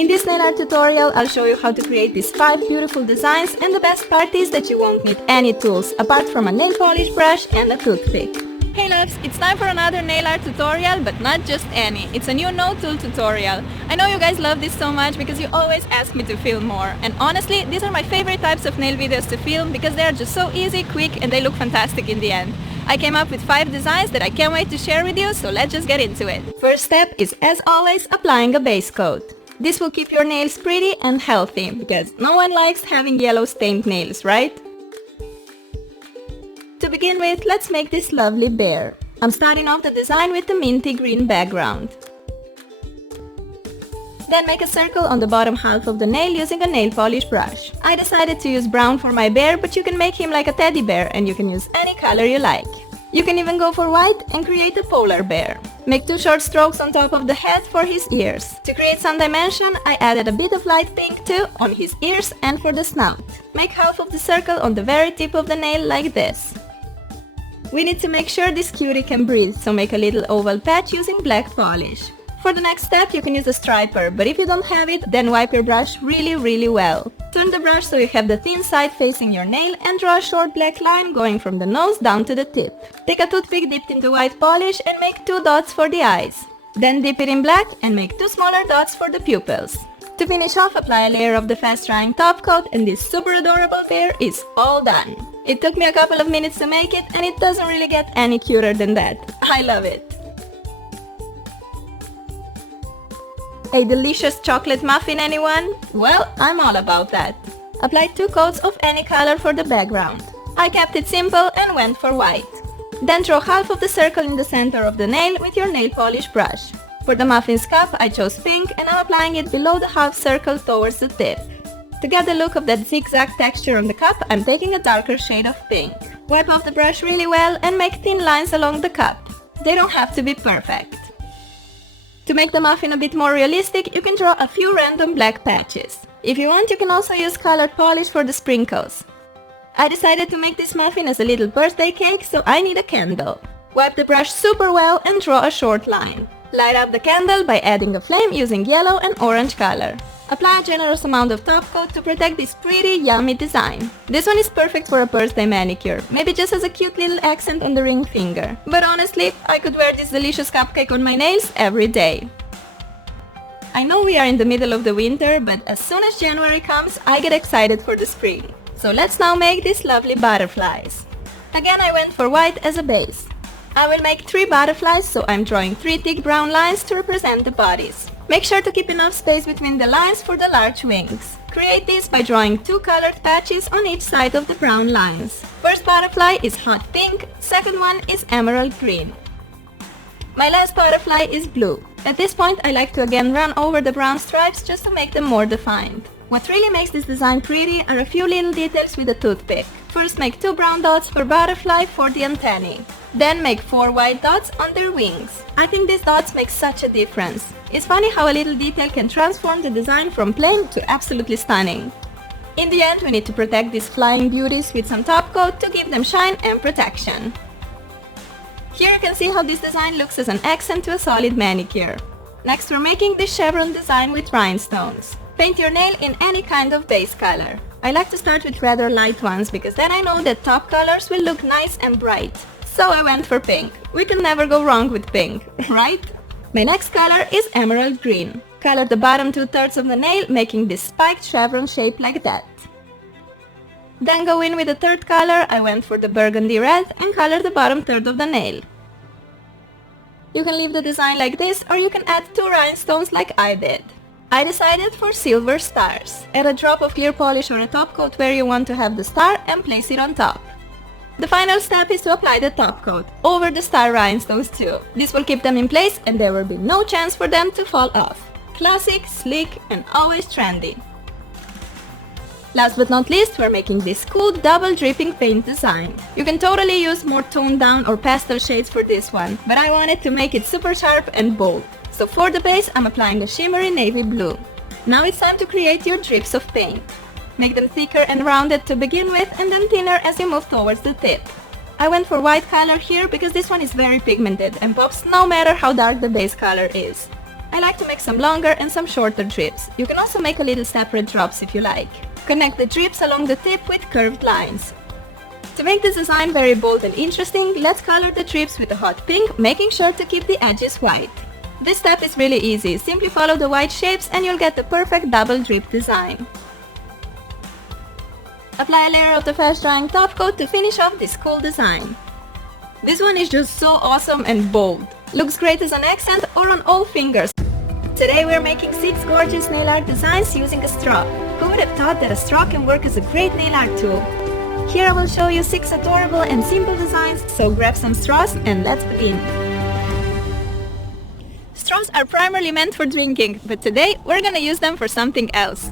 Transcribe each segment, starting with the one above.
In this nail art tutorial, I'll show you how to create these 5 beautiful designs, and the best part is that you won't need any tools apart from a nail polish brush and a toothpick. Hey loves, it's time for another nail art tutorial, but not just any. It's a new no-tool tutorial. I know you guys love this so much because you always ask me to film more. And honestly, these are my favorite types of nail videos to film because they are just so easy, quick, and they look fantastic in the end. I came up with 5 designs that I can't wait to share with you, so let's just get into it. First step is, as always, applying a base coat. This will keep your nails pretty and healthy, because no one likes having yellow stained nails, right? To begin with, let's make this lovely bear. I'm starting off the design with the minty green background. Then make a circle on the bottom half of the nail using a nail polish brush. I decided to use brown for my bear, but you can make him like a teddy bear and you can use any color you like. You can even go for white and create a polar bear. Make 2 short strokes on top of the head for his ears. To create some dimension, I added a bit of light pink too on his ears and for the snout. Make half of the circle on the very tip of the nail like this. We need to make sure this cutie can breathe, so make a little oval patch using black polish. For the next step, you can use a striper, but if you don't have it, then wipe your brush really well. Turn the brush so you have the thin side facing your nail and draw a short black line going from the nose down to the tip. Take a toothpick dipped into white polish and make 2 dots for the eyes. Then dip it in black and make 2 smaller dots for the pupils. To finish off, apply a layer of the fast drying top coat and this super adorable bear is all done. It took me a couple of minutes to make it and it doesn't really get any cuter than that. I love it. A delicious chocolate muffin, anyone? Well, I'm all about that. Apply 2 coats of any color for the background. I kept it simple and went for white. Then draw half of the circle in the center of the nail with your nail polish brush. For the muffin's cup, I chose pink and I'm applying it below the half circle towards the tip. To get the look of that zigzag texture on the cup, I'm taking a darker shade of pink. Wipe off the brush really well and make thin lines along the cup. They don't have to be perfect. To make the muffin a bit more realistic, you can draw a few random black patches. If you want, you can also use colored polish for the sprinkles. I decided to make this muffin as a little birthday cake, so I need a candle. Wipe the brush super well and draw a short line. Light up the candle by adding a flame using yellow and orange color. Apply a generous amount of top coat to protect this pretty, yummy design. This one is perfect for a birthday manicure, maybe just as a cute little accent on the ring finger. But honestly, I could wear this delicious cupcake on my nails every day. I know we are in the middle of the winter, but as soon as January comes, I get excited for the spring. So let's now make these lovely butterflies. Again, I went for white as a base. I will make 3 butterflies, so I'm drawing 3 thick brown lines to represent the bodies. Make sure to keep enough space between the lines for the large wings. Create this by drawing 2 colored patches on each side of the brown lines. First butterfly is hot pink, second one is emerald green. My last butterfly is blue. At this point, I like to again run over the brown stripes just to make them more defined. What really makes this design pretty are a few little details with a toothpick. First, make 2 brown dots per butterfly for the antennae. Then make 4 white dots on their wings. I think these dots make such a difference. It's funny how a little detail can transform the design from plain to absolutely stunning. In the end, we need to protect these flying beauties with some top coat to give them shine and protection. Here you can see how this design looks as an accent to a solid manicure. Next, we're making this chevron design with rhinestones. Paint your nail in any kind of base color. I like to start with rather light ones because then I know that top colors will look nice and bright. So I went for pink. We can never go wrong with pink, right? My next color is emerald green. Color the bottom 2/3 of the nail, making this spiked chevron shape like that. Then go in with the third color. I went for the burgundy red and color the bottom third of the nail. You can leave the design like this, or you can add 2 rhinestones like I did. I decided for silver stars. Add a drop of clear polish or a top coat where you want to have the star and place it on top. The final step is to apply the top coat over the star rhinestones too. This will keep them in place and there will be no chance for them to fall off. Classic, sleek, and always trendy. Last but not least, we're making this cool double dripping paint design. You can totally use more toned down or pastel shades for this one, but I wanted to make it super sharp and bold. So for the base, I'm applying a shimmery navy blue. Now it's time to create your drips of paint. Make them thicker and rounded to begin with and then thinner as you move towards the tip. I went for white color here because this one is very pigmented and pops no matter how dark the base color is. I like to make some longer and some shorter drips. You can also make a little separate drops if you like. Connect the drips along the tip with curved lines. To make this design very bold and interesting, let's color the drips with a hot pink, making sure to keep the edges white. This step is really easy. Simply follow the white shapes and you'll get the perfect double drip design. Apply a layer of the fast drying top coat to finish off this cool design. This one is just so awesome and bold. Looks great as an accent or on all fingers. Today we're making 6 gorgeous nail art designs using a straw. Who would have thought that a straw can work as a great nail art tool? Here I will show you 6 adorable and simple designs, so grab some straws and let's begin. Straws are primarily meant for drinking, but today we're gonna use them for something else.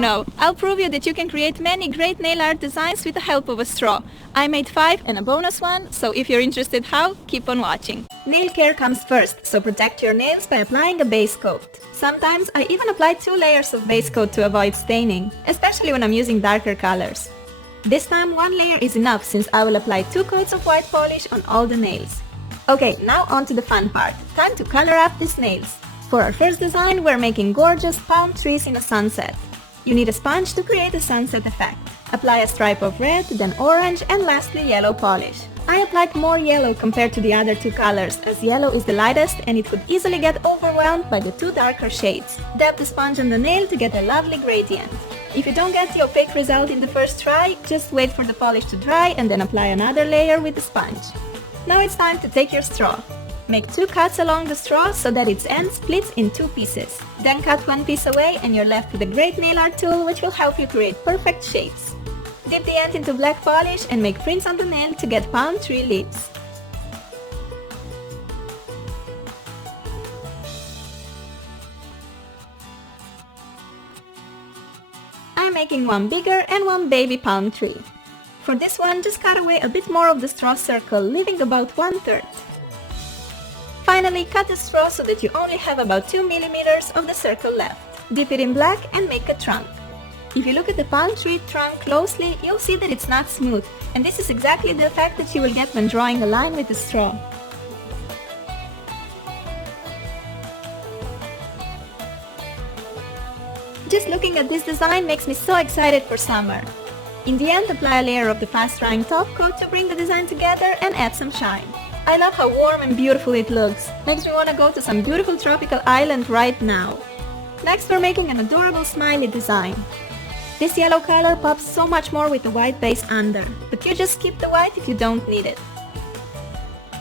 No. I'll prove you that you can create many great nail art designs with the help of a straw. I made 5 and a bonus one, so if you're interested how, keep on watching. Nail care comes first, so protect your nails by applying a base coat. Sometimes I even apply 2 layers of base coat to avoid staining, especially when I'm using darker colors. This time 1 layer is enough since I will apply 2 coats of white polish on all the nails. Okay, now on to the fun part. Time to color up these nails. For our first design, we're making gorgeous palm trees in a sunset. You need a sponge to create a sunset effect. Apply a stripe of red, then orange, and lastly yellow polish. I applied more yellow compared to the other 2 colors, as yellow is the lightest and it would easily get overwhelmed by the 2 darker shades. Dab the sponge on the nail to get a lovely gradient. If you don't get the opaque result in the first try, just wait for the polish to dry and then apply another layer with the sponge. Now it's time to take your straw. Make 2 cuts along the straw so that its end splits in 2 pieces. Then cut 1 piece away and you're left with a great nail art tool which will help you create perfect shapes. Dip the end into black polish and make prints on the nail to get palm tree leaves. I'm making 1 bigger and 1 baby palm tree. For this one, just cut away a bit more of the straw circle, leaving about 1/3. Finally, cut the straw so that you only have about 2 mm of the circle left. Dip it in black and make a trunk. If you look at the palm tree trunk closely, you'll see that it's not smooth, and this is exactly the effect that you will get when drawing a line with the straw. Just looking at this design makes me so excited for summer. In the end, apply a layer of the fast drying top coat to bring the design together and add some shine. I love how warm and beautiful it looks. Makes me want to go to some beautiful tropical island right now. Next, we're making an adorable smiley design. This yellow color pops so much more with the white base under, but you just skip the white if you don't need it.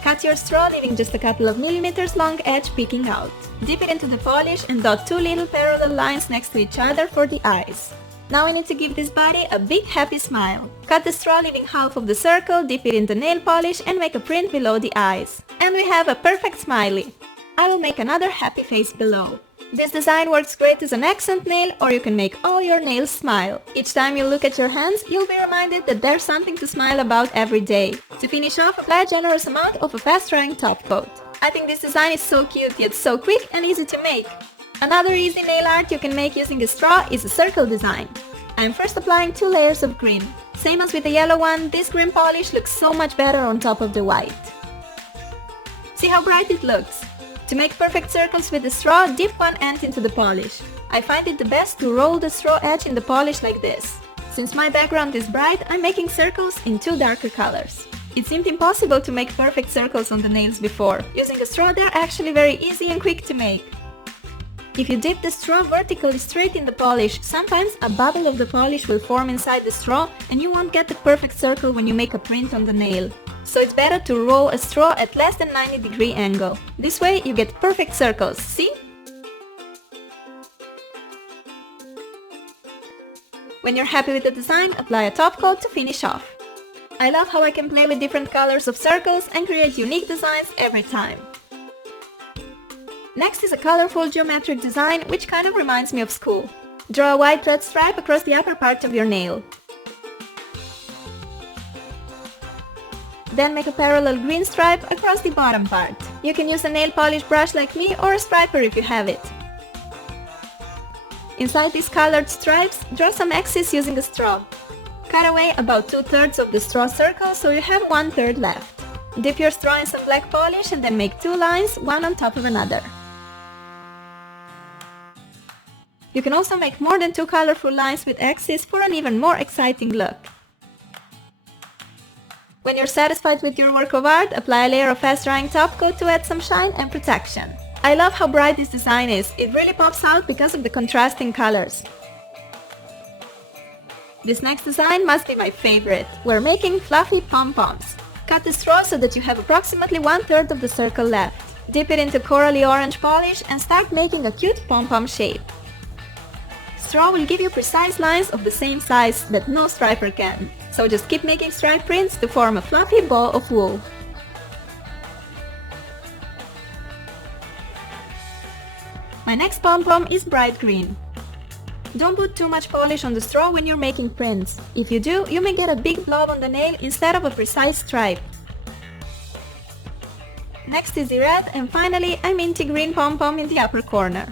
Cut your straw, leaving just a couple of millimeters long edge peeking out. Dip it into the polish and dot 2 little parallel lines next to each other for the eyes. Now we need to give this body a big happy smile. Cut the straw, leaving half of the circle, dip it into nail polish and make a print below the eyes. And we have a perfect smiley. I will make another happy face below. This design works great as an accent nail, or you can make all your nails smile. Each time you look at your hands, you'll be reminded that there's something to smile about every day. To finish off, apply a generous amount of a fast drying top coat. I think this design is so cute, yet so quick and easy to make. Another easy nail art you can make using a straw is a circle design. I'm first applying 2 layers of green. Same as with the yellow one, this green polish looks so much better on top of the white. See how bright it looks? To make perfect circles with the straw, dip one end into the polish. I find it the best to roll the straw edge in the polish like this. Since my background is bright, I'm making circles in 2 darker colors. It seemed impossible to make perfect circles on the nails before. Using a straw, they're actually very easy and quick to make. If you dip the straw vertically straight in the polish, sometimes a bubble of the polish will form inside the straw and you won't get the perfect circle when you make a print on the nail. So it's better to roll a straw at less than 90-degree angle. This way you get perfect circles, see? When you're happy with the design, apply a top coat to finish off. I love how I can play with different colors of circles and create unique designs every time. Next is a colorful geometric design which kind of reminds me of school. Draw a white thread stripe across the upper part of your nail. Then make a parallel green stripe across the bottom part. You can use a nail polish brush like me or a striper if you have it. Inside these colored stripes, draw some X's using a straw. Cut away about 2/3 of the straw circle so you have 1/3 left. Dip your straw in some black polish and then make 2 lines, one on top of another. You can also make more than 2 colorful lines with X's for an even more exciting look. When you're satisfied with your work of art, apply a layer of fast-drying top coat to add some shine and protection. I love how bright this design is. It really pops out because of the contrasting colors. This next design must be my favorite. We're making fluffy pom-poms. Cut the straw so that you have approximately 1/3 of the circle left. Dip it into corally orange polish and start making a cute pom-pom shape. Straw will give you precise lines of the same size that no striper can. So just keep making stripe prints to form a fluffy ball of wool. My next pom-pom is bright green. Don't put too much polish on the straw when you're making prints. If you do, you may get a big blob on the nail instead of a precise stripe. Next is the red, and finally a minty green pom-pom in the upper corner.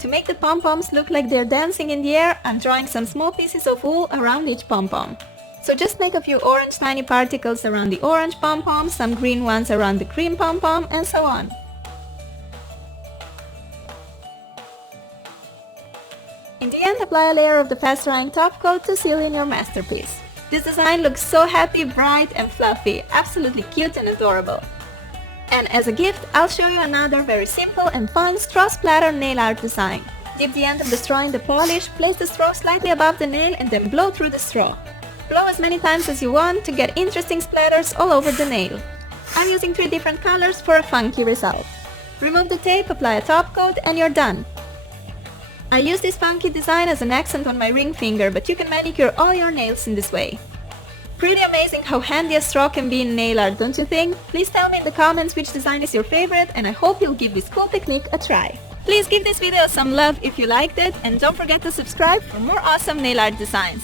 To make the pom-poms look like they're dancing in the air, I'm drawing some small pieces of wool around each pom-pom. So just make a few orange tiny particles around the orange pom-pom, some green ones around the green pom-pom, and so on. In the end, apply a layer of the fast-drying top coat to seal in your masterpiece. This design looks so happy, bright, and fluffy, absolutely cute and adorable. And as a gift, I'll show you another very simple and fun straw splatter nail art design. Dip the end of the straw in the polish, place the straw slightly above the nail and then blow through the straw. Blow as many times as you want to get interesting splatters all over the nail. I'm using 3 different colors for a funky result. Remove the tape, apply a top coat, and you're done. I use this funky design as an accent on my ring finger, but you can manicure all your nails in this way. Pretty amazing how handy a straw can be in nail art, don't you think? Please tell me in the comments which design is your favorite, and I hope you'll give this cool technique a try. Please give this video some love if you liked it, and don't forget to subscribe for more awesome nail art designs.